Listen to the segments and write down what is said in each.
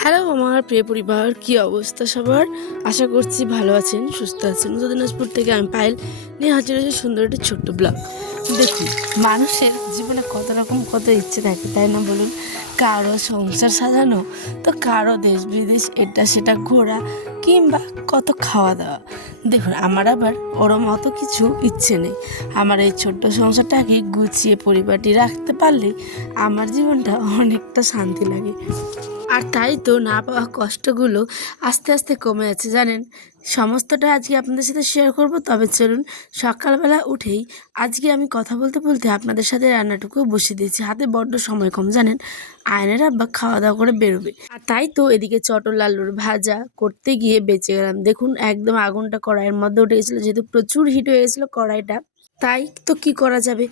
Hello আমার প্রিয় পরিবার, কি অবস্থা সবার? আশা করছি ভালো আছেন, সুস্থ আছেন। উত্তর দিনাজপুর থেকে আমি পায়েল নিয়ে হাজির হয়েছি সুন্দর একটি ছোট্ট ব্লগ। দেখুন, মানুষের জীবনে কত ইচ্ছে থাকে, তাই না বলুন? কারো সংসার সাজানো, তো কারো দেশ বিদেশ এটা সেটা ঘোরা, কিংবা কত খাওয়া দাওয়া। দেখুন, আমার আবার ওরম অত কিছু ইচ্ছে নেই। আমার এই ছোট্ট সংসারটাকে গুছিয়ে পরিপাটি রাখতে পারলেই আমার জীবনটা অনেকটা শান্তি লাগে। আর তাই তো না পাওয়া কষ্টগুলো আস্তে আস্তে কমে যাচ্ছে, জানেন। সমস্তটা আজকে আপনাদের সাথে শেয়ার করব। তবে চলুন, সকালবেলা উঠেই আজকে আমি কথা বলতে বলতে আপনাদের সাথে রান্নাটুকু বসিয়ে দিয়েছি। হাতে বড্ড সময় কম, জানেন। আয়নের আব্বা খাওয়া দাওয়া করে বেরোবে, আর তাই তো এদিকে চটল আলুর ভাজা করতে গিয়ে বেঁচে গেলাম। দেখুন, একদম আগুনটা কড়াইয়ের মধ্যে উঠে গেছিলো, যেহেতু প্রচুর হিট হয়ে গেছিলো কড়াইটা। তাই তো কি করা যাবে,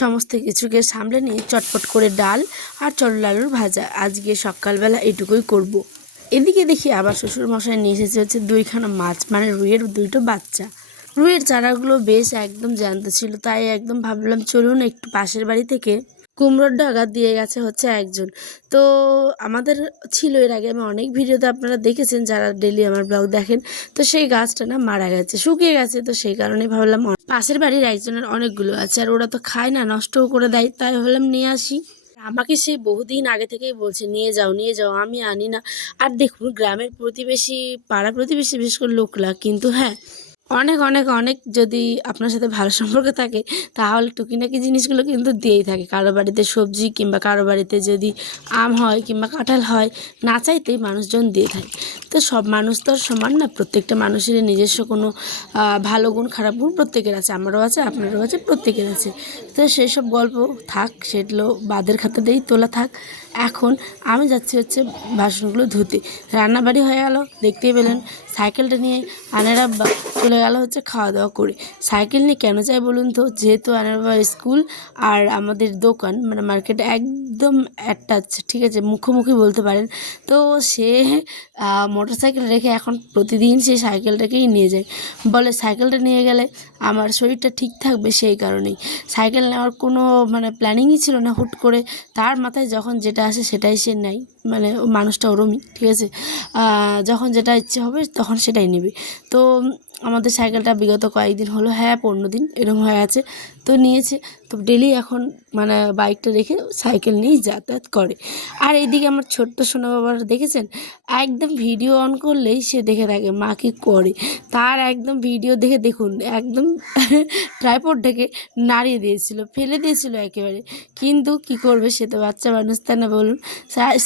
সমস্ত কিছুকে সামলে নিয়ে চটপট করে ডাল আর চটল আলুর ভাজা আজকে সকালবেলা এটুকুই করব। এদিকে দেখি আবার শ্বশুর মশাই নিয়ে এসেছে হচ্ছে দুইখানা মাছ, মানে রুইয়ের দুইটো বাচ্চা। রুইয়ের চারাগুলো বেশ একদম জ্যান্ত ছিল, তাই একদম ভাবলাম চলুন একটু পাশের বাড়ি থেকে কুমড়োর ডাগা দিয়ে গেছে হচ্ছে একজন। তো আমাদের ছিল এর আগে, আমি অনেক ভিডিওতে আপনারা দেখেছেন যারা ডেলি আমার ব্লগ দেখেন। তো সেই গাছটা না মারা গেছে, শুকিয়ে গেছে। তো সেই কারণে ভাবলাম পাশের বাড়ির একজনের অনেকগুলো আছে, আর ওরা তো খায় না, নষ্টও করে দেয়, তাই ভাবলাম নিয়ে আসি। আমাকে সেই বহুদিন আগে থেকেই বলছে নিয়ে যাও নিয়ে যাও, আমি আনি না। আর দেখুন, গ্রামের প্রতিবেশী, পাড়া প্রতিবেশী বিশেষ করে লোকলা কিন্তু, হ্যাঁ, অনেক অনেক অনেক যদি আপনার সাথে ভালো সম্পর্ক থাকে তাহলে টুকিটাকি জিনিসগুলো কিন্তু দিয়েই থাকে। কারো বাড়িতে সবজি কিংবা কারো বাড়িতে যদি আম হয় কিংবা কাঁঠাল হয়, না চাইতেই মানুষজন দিয়ে থাকে। তো সব মানুষ তো আর সমান না, প্রত্যেকটা মানুষেরই নিজস্ব কোনো ভালো গুণ খারাপ গুণ প্রত্যেকের আছে, আমারও আছে, আপনারও আছে, প্রত্যেকের আছে। তো সেই সব গল্প থাক, সেগুলো বাদের খাতাতেই তোলা থাক। এখন আমি যাচ্ছি হচ্ছে বাসনগুলো ধুতে। রান্নাবাড়ি হয়ে গেল, দেখতেই পেলেন। সাইকেলটা নিয়ে আনেরা চলে গেল হচ্ছে খাওয়া দাওয়া করে। সাইকেল নিয়ে কেন যাই বলুন তো, যেহেতু আনার বাবার স্কুল আর আমাদের দোকান মানে মার্কেট একদম অ্যাটাচ, ঠিক আছে, মুখোমুখি বলতে পারেন। তো সে মোটর সাইকেল রেখে এখন প্রতিদিন সেই সাইকেলটাকেই নিয়ে যায়। বলে সাইকেলটা নিয়ে গেলে আমার শরীরটা ঠিক থাকবে, সেই কারণেই। সাইকেল নেওয়ার কোনো মানে প্ল্যানিংই ছিল না, হুট করে তার মাথায় যখন যেটা আসে সেটাই সে নেয়। মানে ও মানুষটা ওরমই, ঠিক আছে। যখন যেটা ইচ্ছে হবে তখন সেটাই নেবে। তো আমাদের সাইকেলটা বিগত কয়েকদিন হলো, হ্যাঁ 15 দিন এরকম হয়ে আছে, তো নিয়েছে। তো ডেলি এখন মানে বাইকটা রেখে সাইকেল নিয়েই যাতায়াত করে। আর এইদিকে আমার ছোট্ট সোনা বাবার দেখেছেন, একদম ভিডিও অন করলেই সে দেখে থাকে মা কী করে। তার একদম ভিডিও দেখে দেখুন একদম ট্রাইপডটাকে নাড়িয়ে দিয়েছিল, ফেলে দিয়েছিল একেবারে। কিন্তু কি করবে, সে তো বাচ্চা মানুষ, তাই না বলুন।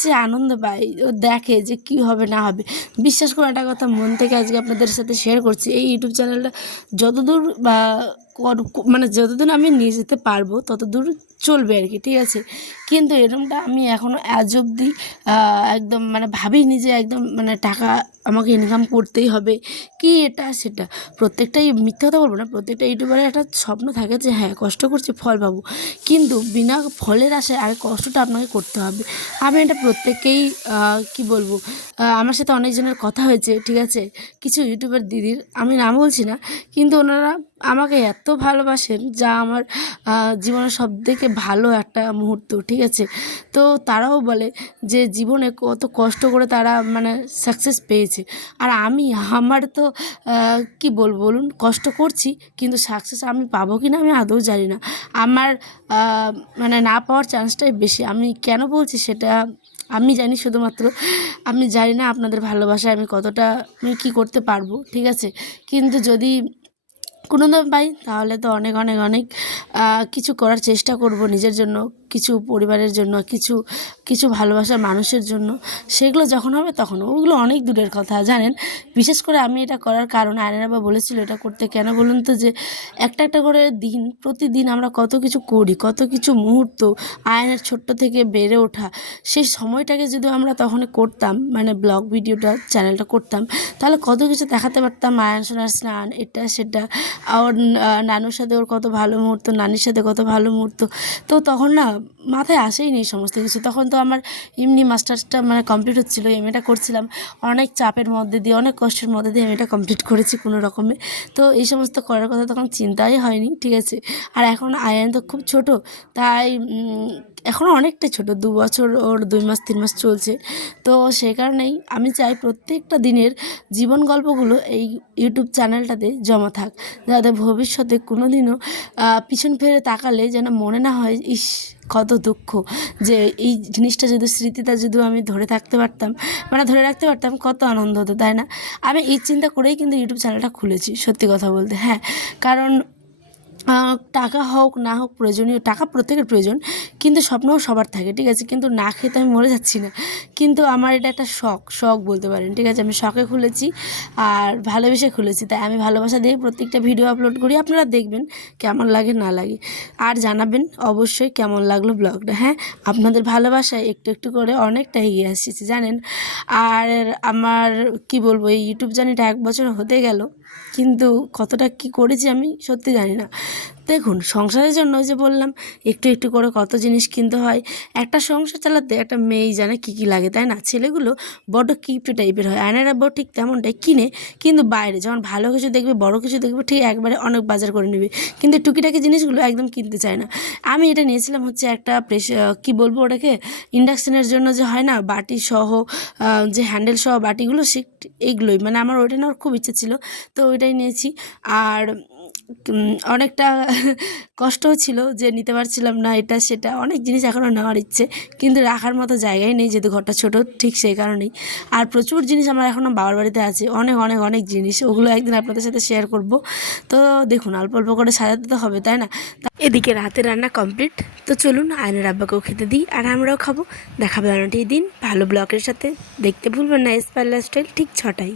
সে আনন্দ পায়, ও দেখে যে কি হবে না হবে। বিশ্বাস করে একটা কথা মন থেকে আজকে আপনাদের সাথে শেয়ার করছি, এই ইউটিউব চ্যানেলটা যতদূর বা মানে যতদূর আমি নিয়ে যেতে পারবো ততদূর চলবে আর কি, ঠিক আছে। কিন্তু এরকমটা আমি এখনও আজ অবধি একদম মানে ভাবিনি যে একদম মানে টাকা আমাকে ইনকাম করতেই হবে কি এটা সেটা। প্রত্যেকটাই মিথ্যা কথা বলবো না, প্রত্যেকটা ইউটিউবারের একটা স্বপ্ন থাকে যে হ্যাঁ কষ্ট করছি ফল পাবো, কিন্তু বিনা ফলের আশায় আর কষ্টটা আপনাকে করতে হবে। আমি এটা প্রত্যেককেই কি বলবো, আমার সাথে অনেকজনের কথা হয়েছে, ঠিক আছে, কিছু ইউটিউবার দিদির, আমি নাম বলছি না, কিন্তু ওনারা আমাকে এত ভালোবাসেন যা আমার জীবনের সবথেকে ভালো একটা মুহূর্ত, ঠিক আছে। তো তারাও বলে যে জীবনে কত কষ্ট করে তারা মানে সাকসেস পেয়েছে। আর আমি আমার তো কি বলবো বলুন, কষ্ট করছি কিন্তু সাকসেস আমি পাবো কি না আমি আদৌ জানি না। আমার মানে না পাওয়ার চান্সটাই বেশি। আমি কেন বলছি সেটা আমি জানি শুধুমাত্র, আমি জানি না আপনাদের ভালোবাসায় আমি কতটা আমি কী করতে পারবো, ঠিক আছে। কিন্তু যদি কোনো দাম পাই তাহলে তো অনেক অনেক অনেক কিছু করার চেষ্টা করব নিজের জন্য, কিছু পরিবারের জন্য, কিছু কিছু ভালোবাসার মানুষের জন্য। সেগুলো যখন হবে তখন, ওগুলো অনেক দূরের কথা, জানেন। বিশেষ করে আমি এটা করার কারণ আয়নারা বা বলেছিল এটা করতে, কেন বলুন তো, যে একটা একটা করে দিন প্রতিদিন আমরা কত কিছু করি, কত কিছু মুহূর্ত আয়নের ছোট্ট থেকে বেড়ে ওঠা, সেই সময়টাকে যদি আমরা তখন করতাম, মানে ব্লগ ভিডিওটা চ্যানেলটা করতাম, তাহলে কত কিছু দেখাতে পারতাম। আয়ন সোনার স্নান, এটা সেটা, ওর নানুর সাথে ওর কত ভালো মুহূর্ত, নানির সাথে কত ভালো মুহূর্ত। তো তখন না মাথায় আসেই নি সমস্ত কিছু। তখন তো আমার এমনি মাস্টার্সটা মানে কমপ্লিট হচ্ছিলো, এমএটা করছিলাম, অনেক চাপের মধ্যে দিয়ে অনেক কষ্টের মধ্যে দিয়ে এমএটা কমপ্লিট করেছি কোনো রকমে। তো এই সমস্ত করার কথা তখন চিন্তাই হয়নি, ঠিক আছে। আর এখন আয়ান তো খুব ছোট, তাই এখনও অনেকটাই ছোট, 2 বছর ওর 2 মাস 3 মাস চলছে। তো সেই কারণেই আমি চাই প্রত্যেকটা দিনের জীবন গল্পগুলো এই ইউটিউব চ্যানেলটাতে জমা থাক, যাতে ভবিষ্যতে কোনো দিনও পিছন ফিরে তাকালে যেন মনে না হয় ইস কত দুঃখ, যে এই জিনিসটা যদি স্মৃতিটা যদি আমি ধরে থাকতে পারতাম, মানে ধরে রাখতে পারতাম, কত আনন্দ হতো, তাই না? আমি এই চিন্তা করেই কিন্তু ইউটিউব চ্যানেলটা খুলেছি, সত্যি কথা বলতে। হ্যাঁ, কারণ টাকা হোক না হোক প্রয়োজনীয়, টাকা প্রত্যেকের প্রয়োজন, কিন্তু স্বপ্নও সবার থাকে, ঠিক আছে। কিন্তু না খেতে আমি মরে যাচ্ছি না, কিন্তু আমার এটা একটা শখ বলতে পারেন, ঠিক আছে। আমি শখে খুলেছি আর ভালোবেসে খুলেছি, তাই আমি ভালোবাসা দিয়ে প্রত্যেকটা ভিডিও আপলোড করি। আপনারা দেখবেন কেমন লাগে না লাগে, আর জানাবেন অবশ্যই কেমন লাগলো ব্লগটা। হ্যাঁ, আপনাদের ভালোবাসায় একটু একটু করে অনেকটা এগিয়ে আসছি, জানেন। আর আমার কি বলবো, এই ইউটিউব জার্নিটা 1 বছর হতে গেল, কিন্তু কতটা কি করেছি আমি সত্যি জানি না। দেখুন, সংসারের জন্য ওই যে বললাম একটু একটু করে কত জিনিস কিনতে হয়। একটা সংসার চালাতে একটা মেয়েই জানে কী কী লাগে, তাই না? ছেলেগুলো বড্ড কিপটে টাইপের হয়, আয়নার আব্বাও ঠিক তেমনটাই কিনে, কিন্তু বাইরে যখন ভালো কিছু দেখবে, বড় কিছু দেখবে, ঠিক একবারে অনেক বাজার করে নেবে, কিন্তু টুকিটাকি জিনিসগুলো একদম কিনতে চায় না। আমি এটা নিয়েছিলাম হচ্ছে একটা কী বলবো ওটাকে, ইন্ডাকশানের জন্য যে হয় না বাটি সহ, যে হ্যান্ডেল সহ বাটিগুলো, এইগুলোই মানে আমার ওইটা নেওয়ার খুব ইচ্ছে ছিল, তো ওইটাই নিয়েছি। আর অনেকটা কষ্টও ছিল যে নিতে পারছিলাম না, এটা সেটা অনেক জিনিস এখনও নেওয়ার ইচ্ছে, কিন্তু রাখার মতো জায়গায় নেই, যেহেতু ঘরটা ছোটো, ঠিক সেই কারণেই। আর প্রচুর জিনিস আমার এখনও বাবার বাড়িতে আছে, অনেক অনেক অনেক জিনিস, ওগুলো একদিন আপনাদের সাথে শেয়ার করব। তো দেখুন, অল্প অল্প করে সাজাতে তো হবে, তাই না? এদিকে রাতে রান্না কমপ্লিট, তো চলুন আয়নের আব্বাকেও খেতে দিই আর আমরাও খাবো। দেখাবে অনেকটি দিন ভালো ব্লগের সাথে, দেখতে ভুলবেন না স্পাইল লাইফস্টাইল ঠিক 6টায়।